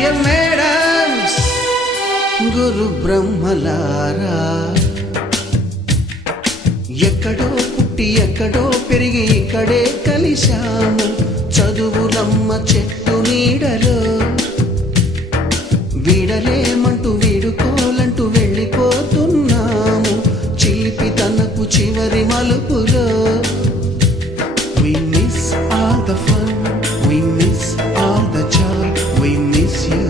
Dear madams, గురు బ్రహ్మలారా, ఎక్కడో పుట్టి ఎక్కడో పెరిగి ఇక్కడే కలిశాము. చదువులమ్మ చెట్టు నీడలో వీడలేమంటూ వీడుకోలంటూ వెళ్ళిపోతున్నాము. చిలిపి తనకు చివరి మలుపులో we miss all the fun, we miss all the joy, we miss you.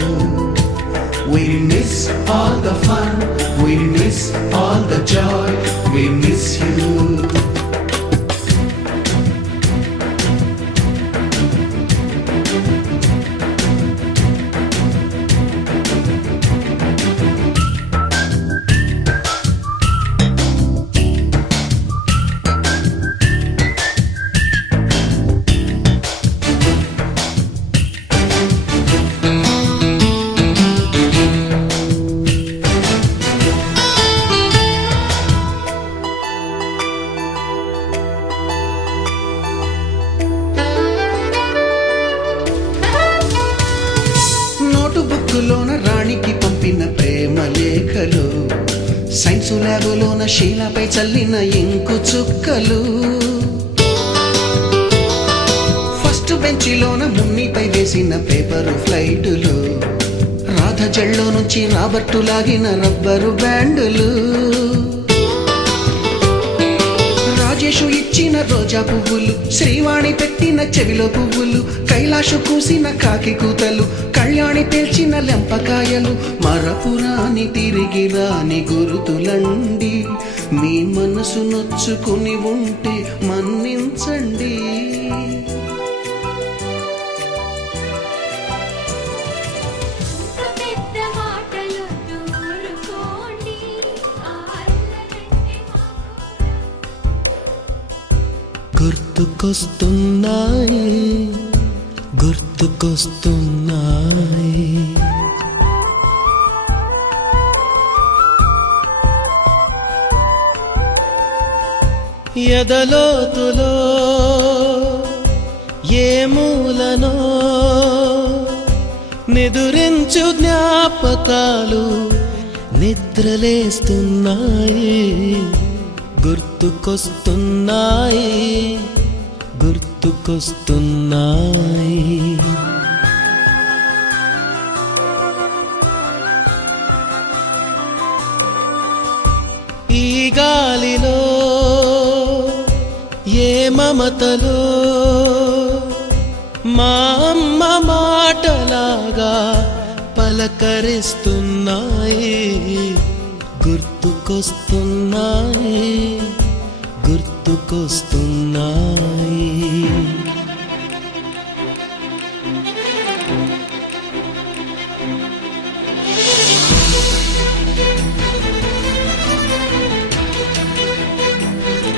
We miss all the fun, we miss all the joy, we miss you. బుక్కులోన రాణికి పంపిన ప్రేమ లేఖలు, సైన్సు ల్యాబులోన శీలపై చల్లిన ఇంకు చుక్కలు, ఫస్ట్ బెంచిలోన మున్నిపై వేసిన పేపరు ఫ్లైటులు, రాధ జల్లో నుంచి రాబర్టు లాగిన rubber బ్యాండులు, Rajesh ఇచ్చిన రోజా పువ్వులు, శ్రీవాణి పెట్టిన చెవిలో పువ్వులు, కైలాషు కూసిన కాకి కూతలు, కళ్యాణి పేల్చిన లెంపకాయలు, మరపురాని తిరిగి రాని గురుతులండి. మీ మనసు నొచ్చుకుని ఉంటే మన్నించండి. గుర్తుకొస్తున్నాయి, గుర్తుకొస్తున్నాయి, ఎదలోతులో ఏ మూలనో నిదురించు జ్ఞాపకాలు నిద్రలేస్తున్నాయి. గుర్తుకొస్తున్నాయి, గుర్తుకొస్తున్నాయి. ఈ గాలిలో ఏ మమతలో మా అమ్మ మాటలాగా పలకరిస్తున్నాయి. గుర్తుకొస్తున్నాయి, గుర్తుకొస్తున్నాయి.